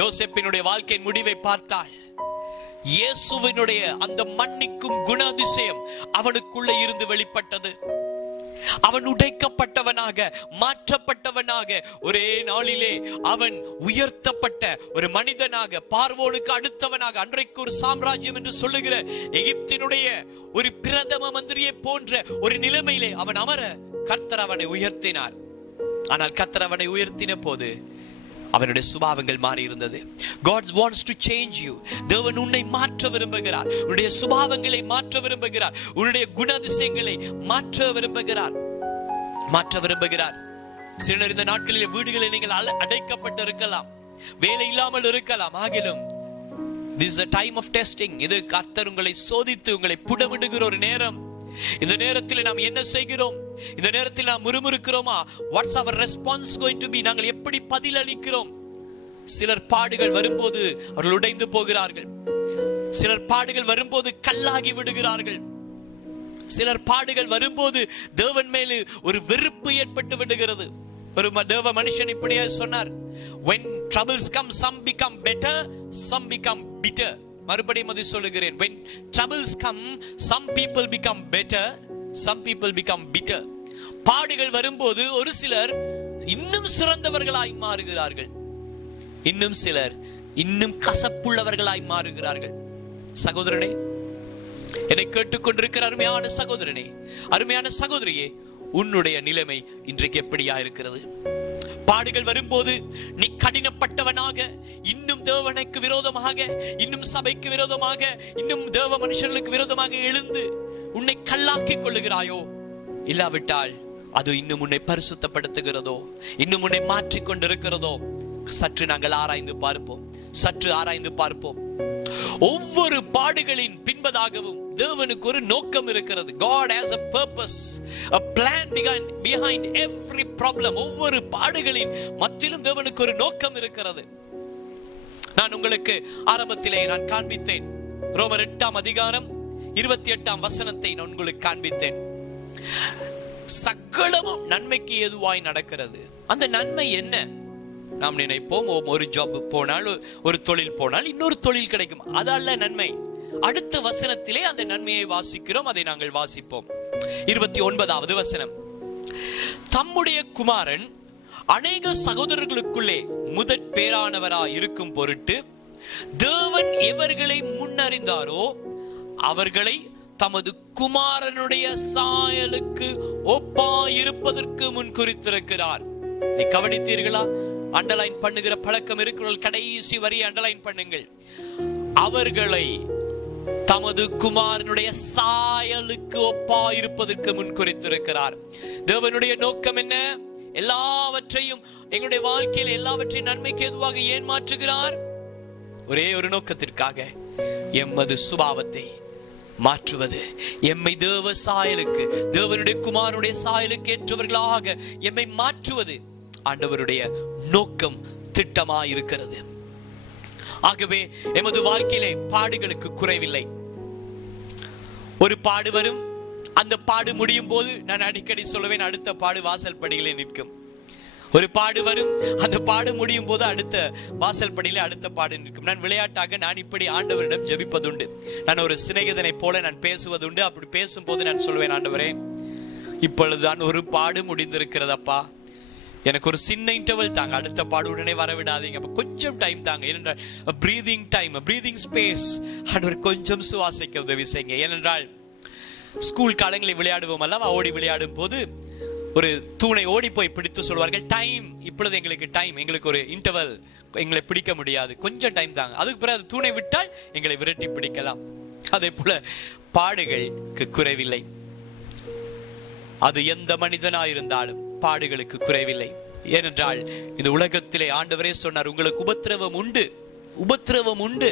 யோசேப்பினுடைய வாழ்க்கையின் முடிவை பார்த்தால் இயேசுவினுடைய அந்த மன்னிக்கும் குணாதிசயம் அவனுக்குள்ள இருந்து வெளிப்பட்டது. அவன் உடைக்கப்பட்டவனாக, மாற்றப்பட்டவனாக, ஒரே நாளிலே அவன் உயர்த்தப்பட்ட ஒரு மனிதனாக, பார்வோனுக்கு அடுத்தவனாக, அன்றைக்கு ஒரு சாம்ராஜ்யம் என்று சொல்லுகிற எகிப்தினுடைய ஒரு பிரதம மந்திரியை போன்ற ஒரு நிலைமையிலே அவன் அமர கர்த்தர் அவனை உயர்த்தினார். ஆனால் கர்த்தர் அவனை உயர்த்தின போது அவனுடைய சுபாவங்கள் மாறி இருந்தது. God wants to change you. தேவன் உன்னை மாற்ற விரும்புகிறார். உன்னுடைய சுபாவங்களை மாற்ற விரும்புகிறார். உன்னுடைய குணாதிசயங்களை மாற்ற விரும்புகிறார். சிலர் இந்த நாட்களில் வீடுகளில் நீங்கள் அடைக்கப்பட்டு இருக்கலாம், வேலை இல்லாமல் இருக்கலாம். ஆகிலும் this is a time of testing. இது கர்த்தர் உங்களை சோதித்து உங்களை புடமிடுகிற ஒரு நேரம். இந்த நேரத்தில் நாம் என்ன செய்கிறோம்? இந்த நேரத்தில் நாம் முறுமுறுக்கிறோமா? What's our response going to be? நாங்கள் எப்படி பதில் அளிக்கிறோம்? சிலர் பாடுகள் வரும்போது அவர்கள் உடைந்து போகிறார்கள். சிலர் பாடுகள் வரும்போது கல்லாகி விடுகிறார்கள். சிலர் பாடுகள் வரும்போது தேவன் மேல் ஒரு வெறுப்பு ஏற்பட்டு விடுகிறது. ஒரு தேவ மனுஷன் இப்படியே சொன்னார், when troubles come, some become better, some become bitter. மறுபடியும் அதை சொல்லுகிறேன், when troubles come, some people become better, some people become bitter. பாடுகள் வரும்போது ஒரு சிலர் இன்னும் சிறந்தவர்களாய் மாறுகிறார்கள், இன்னும் சிலர் இன்னும் கசப்புள்ளவர்களாய் மாறுகிறார்கள். சகோதரனே, என்னை கேட்டுக்கொண்டிருக்கிற அருமையான சகோதரனே, அருமையான சகோதரியே, உன்னுடைய நிலைமை இன்றைக்கு எப்படியா இருக்கிறது? பாடுகள் வரும்போது நீ கடினப்பட்டவனாக, இன்னும் தேவனுக்கு விரோதமாக, இன்னும் சபைக்கு விரோதமாக, இன்னும் தேவ மனுஷர்களுக்கு விரோதமாக எழுந்து உன்னை கல்லாக்கிக் கொள்ளுகிறாயோ? இல்லாவிட்டால் அது இன்னும் உன்னை பரிசுத்தப்படுத்துகிறதோ, இன்னும் உன்னை மாற்றிக் கொண்டிருக்கிறதோ? சற்று நாங்கள் ஆராய்ந்து பார்ப்போம். ஒவ்வொரு பாடுகளின் பின்பதாகவும் தேவனுக்கு ஒரு நோக்கம் இருக்கிறது. God has a purpose, a plan behind every problem. ஒவ்வொரு பாடுகளின் மத்தியிலும் தேவனுக்கு ஒரு நோக்கம் இருக்கிறது. நான் உங்களுக்கு ஆரம்பத்திலே நான் காண்பித்தேன், ரோமர் 8ஆம் அதிகாரம் 28ஆம் வசனத்தை நான் உங்களுக்கு காண்பித்தேன். சகலமும் நன்மைக்கு ஏதுவாய் நடக்கிறது. அந்த நன்மை என்ன? நாம் நினைப்போம், ஒரு ஜாப் போனால், ஒரு தொழில் போனால் இன்னொரு தொழில் கிடைக்கும், அதல்ல நன்மை. அடுத்த வசனத்திலே அந்த நன்மையை வாசிக்கிறோம். அதை நாங்கள் வாசிப்போம். 29வது வசனம், தம்முடைய குமாரன் அநேக சகோதரர்களுக்குள்ளே முதற் பேரானவராய் இருக்கும் பொருட்டு தேவன் எவர்களை முன்னறிந்தாரோ அவர்களை தமது குமாரனுடைய சாயலுக்கு ஒப்பாயிருப்பதற்கு முன் குறித்திருக்கிறார். கவனித்தீர்களா? அண்டர்லைன் பண்ணுகிற பழக்கம் இருக்கிறவர்கள் கடைசி வரி அண்டர்லைன் பண்ணுங்கள். அவர்களை தமது குமாரனுடைய சாயலுக்கு ஒப்பாயிருப்பதற்கு முன் குறித்திருக்கிறார். தேவனுடைய நோக்கம் என்ன? எல்லாவற்றையும், எங்களுடைய வாழ்க்கையில் எல்லாவற்றையும் நன்மைக்கு ஏதுவாக ஏன் மாற்றுகிறார்? ஒரே ஒரு நோக்கத்திற்காக, எமது சுபாவத்தை மாற்றுவது, எம்மை தேவ சாயலுக்கு, தேவனுடைய குமாரனுடைய சாயலுக்கு ஏற்றவர்களாக எம்மை மாற்றுவது ஆண்டவருடைய நோக்கம், திட்டமாயிருக்கிறது. ஆகவே எமது வாழ்க்கையிலே பாடுகளுக்கு குறைவில்லை. ஒரு பாடு வரும், அந்த பாடு முடியும் போது நான் அடிக்கடி சொல்லுவேன், அடுத்த பாடு வாசல் படியிலே நிற்கும். ஒரு பாடு வரும், அந்த பாடு முடியும் போது அடுத்த வாசல் படியிலே அடுத்த பாடு நிற்கும். நான் விளையாட்டாக நான் இப்படி ஆண்டவரிடம் ஜெபிப்பதுண்டு. நான் ஒரு சிநேகிதனை போல நான் பேசுவதுண்டு. அப்படி பேசும்போது நான் சொல்லுவேன், ஆண்டவரே, இப்பொழுதுதான் ஒரு பாடு முடிந்திருக்கிறதப்பா, எனக்கு ஒரு சின்ன இன்டர்வல் தாங்க, அடுத்த பாடு உடனே வரவிடாதீங்க, கொஞ்சம் டைம் தாங்க. ஏனென்றால் பிரீதிங் டைம், பிரீதிங் ஸ்பேஸ், ஆண்டவர் கொஞ்சம் சுவாசிக்க உதவி செய்யுங்க. ஏனென்றால் ஸ்கூல் காலங்களில் விளையாடுவோம் அல்லவா, ஓடி விளையாடும் போது ஒரு தூணை ஓடி போய் பிடித்து சொல்வார்கள், டைம், இப்பொழுது எங்களுக்கு டைம், எங்களுக்கு ஒரு இன்டர்வல், எங்களை பிடிக்க முடியாது, கொஞ்சம் டைம் தாங்க, அதுக்கு பிறகு தூணை விட்டால் எங்களை விரட்டி பிடிக்கலாம். அதே போல பாடுகளுக்கு குறைவில்லை. அது எந்த மனிதனாயிருந்தாலும் பாடுகளுக்கு குறைவில்லை. ஏனென்றால் இந்த உலகத்திலே ஆண்டவரே சொன்னார், உங்களுக்கு உபத்திரவம் உண்டு.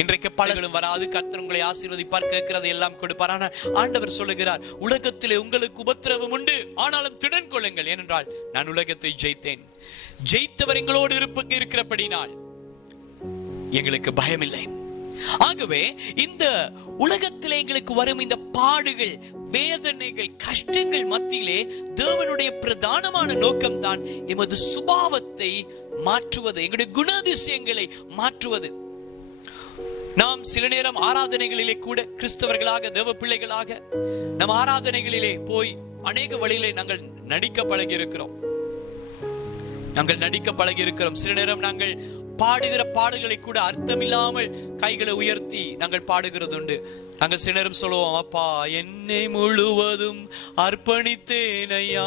இன்றைக்கு பலர்களும் வராது, கர்த்தர் உங்களை ஆசீர்வதிப்பார், கேட்கிறது எல்லாம் கொடுப்பார். ஆனால் ஆண்டவர் சொல்லுகிறார், உலகத்திலே உங்களுக்கு உபத்திரவம் உண்டு, ஆனாலும் திடன் கொள்ளுங்கள், ஏனென்றால் நான் உலகத்தை ஜெயித்தேன். ஜெயித்தவர் எங்களோடு இருக்கிறபடினால் எங்களுக்கு பயமில்லை. ஆகவே இந்த உலகத்திலே எங்களுக்கு வரும் இந்த பாடுகள் வேதனைகள், கஷ்டங்கள் மத்தியிலே தேவனுடைய பிரதானமான நோக்கம் தான் எமது சுபாவத்தை மாற்றுவது, எங்களுடைய குணாதிசயங்களை மாற்றுவது. நாம் சில நேரம் ஆராதனைகளிலே கூட கிறிஸ்தவர்களாக, தேவ பிள்ளைகளாக நம் ஆராதனைகளிலே போய் அநேக வழியிலே நாங்கள் நடிக்க பழகி இருக்கிறோம். சில நேரம் நாங்கள் பாடுகிற பாடல்களை கூட அர்த்தமில்லாமல் கைகளை உயர்த்தி நாங்கள் பாடுகிறது உண்டு. நாங்கள் சில நேரம் சொல்லுவோம், அப்பா என்னை முழுவதும் அர்ப்பணித்தேன் ஐயா,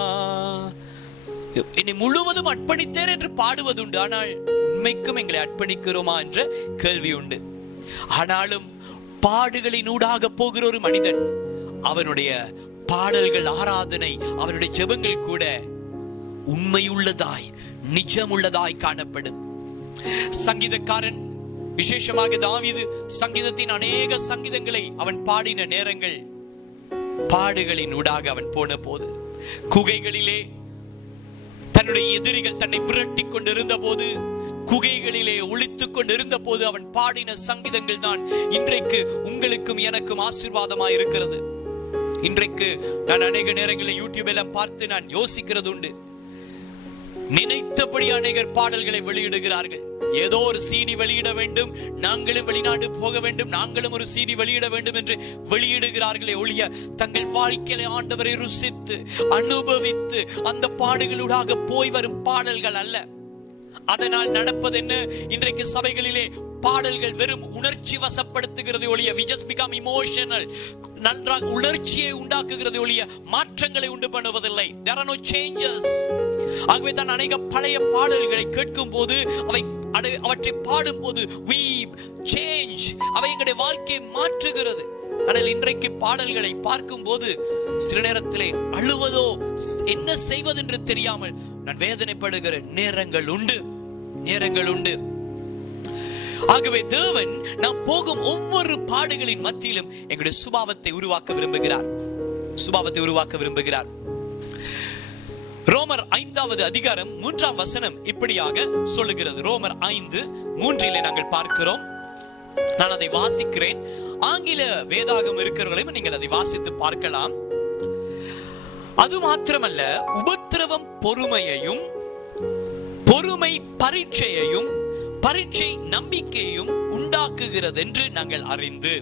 என்னை முழுவதும் அர்ப்பணித்தேன் என்று பாடுவதுண்டு. ஆனால் உண்மைக்கும் எங்களை அர்ப்பணிக்கிறோமா என்ற கேள்வி உண்டு. ஆனாலும் பாடுகளின் ஊடாக போகிற ஒரு மனிதன், அவனுடைய பாடல்கள், ஆராதனை, அவனுடைய ஜெபங்கள் கூட உண்மையுள்ளதாய், நிஜமுள்ளதாய் காணப்படும். சங்கீதக்காரன், விசேஷமாக தாவீது சங்கீதத்தின் அநேக சங்கீதங்களை அவன் பாடின நேரங்கள், பாடுகளின் ஊடாக அவன் போன போது, குகைகளிலே தன்னுடைய எதிரிகள் தன்னை விரட்டி கொண்டிருந்த போது, குகைகளிலே ஒளித்துக் கொண்டிருந்த போது அவன் பாடின சங்கீதங்கள் தான் இன்றைக்கு உங்களுக்கும் எனக்கும் ஆசீர்வாதமாய் இருக்கிறது. இன்றைக்கு நான் அநேக நேரங்களில் யூடியூப் எல்லாம் பார்த்து நான் யோசிக்கிறது உண்டு. நினைத்தபடி அநேகர் பாடல்களை வெளியிடுகிறார்கள். ஏதோ ஒரு CD வெளியிட வேண்டும், நாங்களும் வெளிநாடு போக வேண்டும், நாங்களும் ஒரு CD வெளியிட வேண்டும் என்று வெளியிடுகிறார்களே ஒழிய தங்கள் வாழ்க்கையில ஆண்டவரை ருசித்து அனுபவித்து அந்த பாடுகளூடாக போய் வரும் பாடல்கள் அல்ல. அதனால் நடப்பது என்ன? இன்றைக்கு சபைகளிலே பாடல்கள் வெறும் உணர்ச்சி வசப்படுத்துகிறது ஒழிய, we just become emotional, நன்றாக உணர்ச்சியை உண்டாக்குகிறது ஒழிய மாற்றங்களை உண்டு பண்ணுவதில்லை. There are no changes. ஆகவே தான் அநேக பழைய பாடல்களை கேட்கும் போது, அவற்றை பாடும் போது we change, அவை எங்களுடைய வாழ்க்கையை மாற்றுகிறது. ஆனால் இன்றைக்கு பாடல்களை பார்க்கும் போது சில நேரத்திலே அழுவதோ என்ன செய்வதென்று தெரியாமல் நான் வேதனைப்படுகிற நேரங்கள் உண்டு. ஆகவே தேவன் நாம் போகும் ஒவ்வொரு பாடுகளின் மத்தியிலும் எங்களுடைய சுபாவத்தை உருவாக்க விரும்புகிறார். ரோமர் 5வது அதிகாரம் 3ஆம் வசனம் இப்படியாக சொல்லுகிறது. ரோமர் 5:3 நாங்கள் பார்க்கிறோம். நான் அதை வாசிக்கிறேன். ஆங்கில வேதாகம் இருக்கிறவர்களையும் நீங்கள் அதை வாசித்து பார்க்கலாம். அது மாத்திரமல்ல, உபத்திரவம் பொறுமையையும், பொறுமை பரீட்சையையும், பரீட்சை நம்பிக்கையும் உண்டாக்குகிறது என்று நாங்கள் அறிந்து.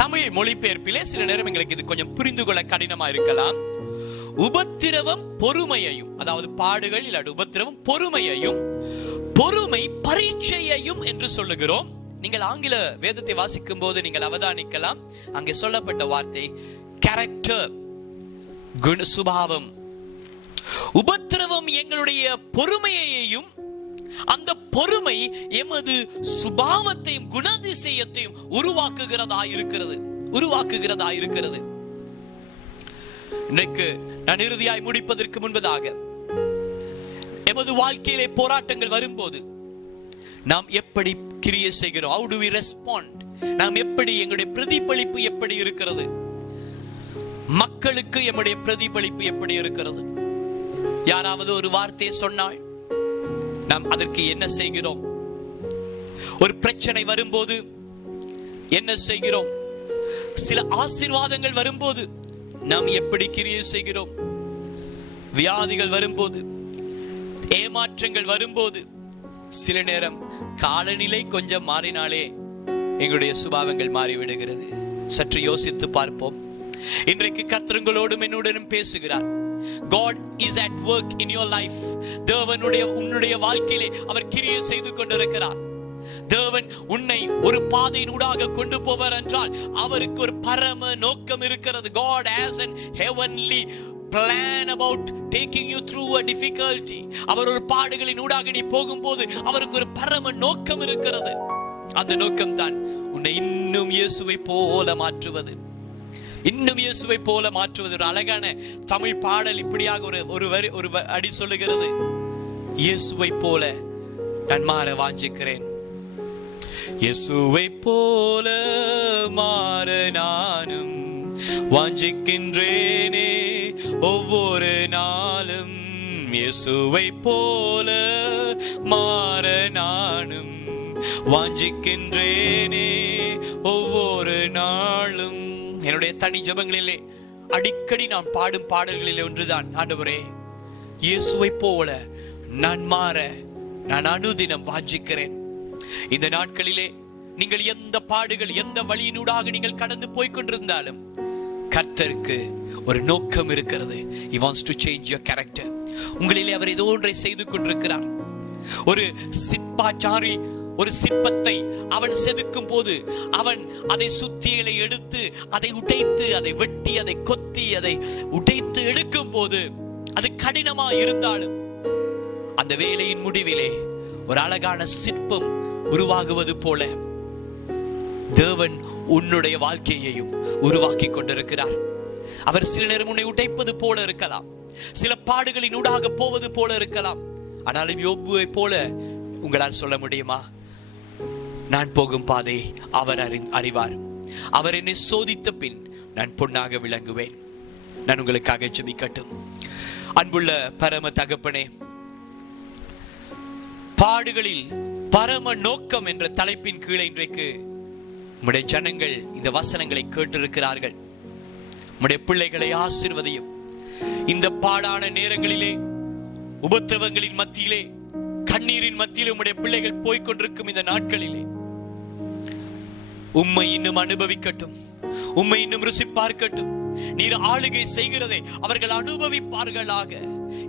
தமிழ் மொழிபெயர்ப்பிலே சில நேரம் எங்களுக்கு இது கொஞ்சம் புரிந்து கொள்ள கடினமா இருக்கலாம். உபத்திரவம் பொறுமையையும், அதாவது பாடுகள் இல்லாத உபத்திரவம் பொறுமையையும், பொறுமை பரீட்சையையும் என்று சொல்லுகிறோம். நீங்கள் ஆங்கில வேதத்தை வாசிக்கும் போது நீங்கள் அவதானிக்கலாம், அங்கே சொல்லப்பட்ட வார்த்தை கேரக்டர், குண சுபாவம். உபத்திரவம் எங்களுடைய பொறுமையையும், அந்த பொறுமை எமது சுபாவத்தையும் குணாதிசயத்தையும் உருவாக்குகிறதா இருக்கிறது. இன்றைக்கு நான் இறுதியாய் முடிப்பதற்கு முன்பதாக, எமது வாழ்க்கையிலே போராட்டங்கள் வரும்போது நாம் எப்படி கிரியை செய்கிறோம்? How do we respond? நாம் எப்படி, எங்களுடைய பிரதிபலிப்பு எப்படி இருக்கிறது? மக்களுக்கு எம்முடைய பிரதிபலிப்பு எப்படி இருக்கிறது? யாராவது ஒரு வார்த்தையை சொன்னால் நாம் அதற்கு என்ன செய்கிறோம்? ஒரு பிரச்சனை வரும்போது என்ன செய்கிறோம்? சில ஆசீர்வாதங்கள் வரும்போது நாம் எப்படி கிரியை செய்கிறோம்? வியாதிகள் வரும்போது, ஏமாற்றங்கள் வரும்போது, சில நேரம் காலநிலை கொஞ்சம் மாறினாலே எங்களுடைய சுபாவங்கள் மாறிவிடுகிறது. சற்று யோசித்து பார்ப்போம். இன்றைக்கு கர்த்தர்களோடும் என்னுடனும் பேசுகிறார். God is at work in your life. தேவனுடைய உன்னுடைய வாழ்க்கையிலே அவர் கிரியை செய்து கொண்டிருக்கிறார். தேவன் உன்னை ஒரு பாதையினூடாக கொண்டு போவார் என்றால் அவருக்கு ஒரு பரம நோக்கம் இருக்கிறது. God has an heavenly plan about taking you through a difficulty. அவர் ஒரு பாடுகளின் ஊடாக நீ போகும்போது அவருக்கு ஒரு பரம நோக்கம் இருக்கிறது. அந்த நோக்கம் தான் உன்னை இன்னும் இயேசுவை போல மாற்றுவது. ஒரு அழகான தமிழ் பாடல் இப்படியாக ஒரு அடி சொல்லுகிறது. இயேசுவை போல நான் மாற வாஞ்சிக்கிறேன். இயேசுவை போல மாற நானும் வாஞ்சிக்கின்றேனே ஒவ்வொரு நாளும். இயேசுவை போல மாற நானும் வாஞ்சிக்கின்றேனே ஒவ்வொரு நாளும். என்னுடைய தனி ஜெபங்களிலே அடிக்கடி நான் பாடும் பாடல்களிலே ஒன்றுதான், ஆண்டவரே இயேசுவை போல நான் மாற நான் அனுதினம் வாஞ்சிக்கிறேன். இந்த நாட்களிலே நீங்கள் எந்த பாடுகள் எந்த வழியினூடாக நீங்கள் கடந்து போய் கொண்டிருந்தாலும் கர்த்தருக்கு ஒரு நோக்கம் இருக்கிறது. He wants to change your character. உங்களிலே அவர் ஏதோ ஒன்றை செய்து கொண்டிருக்கிறார். ஒரு சிற்பாச்சாரி ஒரு சிற்பத்தை அவன் செதுக்கும் போது அவன் அதை சுத்திகளை எடுத்து அதை உடைத்து அதை வெட்டி அதை கொத்தி அதை உடைத்து எடுக்கும் போது அது கடினமா இருந்தாலும் அந்த வேலையின் முடிவிலே ஒரு அழகான சிற்பம் உருவாகுவது போல தேவன் உன்னுடைய வாழ்க்கையையும் உருவாக்கி கொண்டிருக்கிறார். அவர் சில நேரம் உன்னை உடைப்பது போல இருக்கலாம், சில பாடுகளின் ஊடாக போவது போல இருக்கலாம். ஆனாலும் யோபுவை போல உங்களால் சொல்ல முடியுமா, நான் போகும் பாதை அவர் அறிவார், அவர் என்னை சோதித்த பின் நான் பொன்னாக விளங்குவேன். நான் உங்களுக்காக ஜெபிக்கட்டும். அன்புள்ள பரம தகப்பனே, பாடுகளில் பரம நோக்கம் என்ற தலைப்பின் கீழே இன்றைக்கு உம்முடைய ஜனங்கள் இந்த வசனங்களை கேட்டிருக்கிறார்கள். உம்முடைய பிள்ளைகளை ஆசீர்வதியும். இந்த பாடான நேரங்களிலே, உபத்திரவங்களின் மத்தியிலே, கண்ணீரின் மத்தியிலே உம்முடைய பிள்ளைகள் போய்கொண்டிருக்கும் இந்த நாட்களிலே உம்மை இன்னும் அனுபவிக்கட்டும், உம்மை இன்னும் ருசி பார்க்கட்டும். நீர் ஆளுகை செய்கிறதை அவர்கள் அனுபவிப்பார்களாக.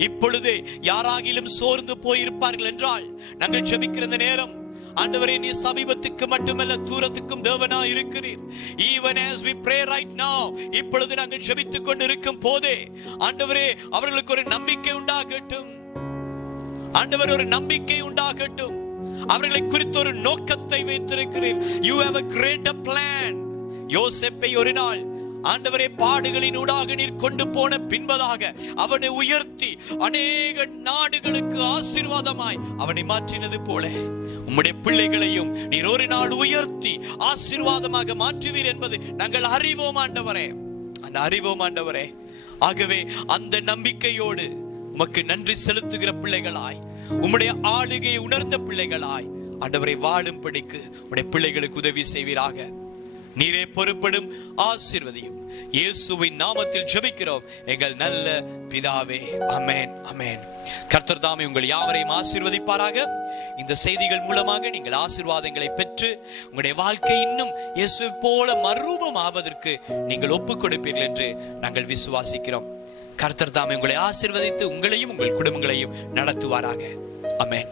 இப்பொழுதே யாராகிலும் சோர்ந்து போயிருப்பார்கள் என்றால் நாங்கள் ஜெபிக்கிற இந்த நேரம், ஆண்டவரே நீ சமீபத்துக்கு மட்டுமல்ல தூரத்துக்கும் தேவனா இருக்கிறீர். Even as we pray right now, இப்பொழுது நாங்கள் ஜெபித்துக் கொண்டிருக்கும் போதே ஆண்டவரே அவர்களுக்கு ஒரு நம்பிக்கை உண்டாகட்டும். ஆண்டவர் ஒரு நம்பிக்கை உண்டாகட்டும். அவர்களை குறித்து ஒரு நோக்கத்தை வைத்திருக்கிறீர். You have a greater plan. யோசேப்பை ஒரு நாள் ஆண்டவரே பாடுகளின் ஊடாக நீர் கொண்டு போன பின்பதாக அவனை உயர்த்தி அநேக நாடுகளுக்கு ஆசீர்வாதமாய் அவனை மாற்றினது போல உம்முடைய பிள்ளைகளையும் நீர் ஒரு நாள் உயர்த்தி ஆசீர்வாதமாக மாற்றுவீர் என்பது நாங்கள் அறிவோம் ஆண்டவரே, அந்த அறிவோம் ஆண்டவரே. ஆகவே அந்த நம்பிக்கையோடு உமக்கு நன்றி செலுத்துகிற பிள்ளைகளாய், உம்முடைய ஆளுகையை உணர்ந்த பிள்ளைகளாய் ஆண்டவரை வாழும்படிக்கு உம்முடைய பிள்ளைகளுக்கு உதவி செய்வீராக. நீரே பொறுப்படும், ஆசீர்வதியும். இயேசுவின் நாமத்தில் ஜெபிக்கிறோம் எங்கள் நல்ல பிதாவே. ஆமென், ஆமென். கர்த்தர் தாமே உங்கள் யாவரையும் ஆசீர்வதிப்பாராக. இந்த செய்திகள் மூலமாக நீங்கள் ஆசீர்வாதங்களை பெற்று உங்களுடைய வாழ்க்கை இன்னும் இயேசுவை போல மறுரூபம் ஆவதற்கு நீங்கள் ஒப்புக் கொடுப்பீர்கள் என்று நாங்கள் விசுவாசிக்கிறோம். கர்த்தர் தாமே உங்களை ஆசீர்வதித்து உங்களையும் உங்கள் குடும்பங்களையும் நடத்துவாராக. ஆமென்.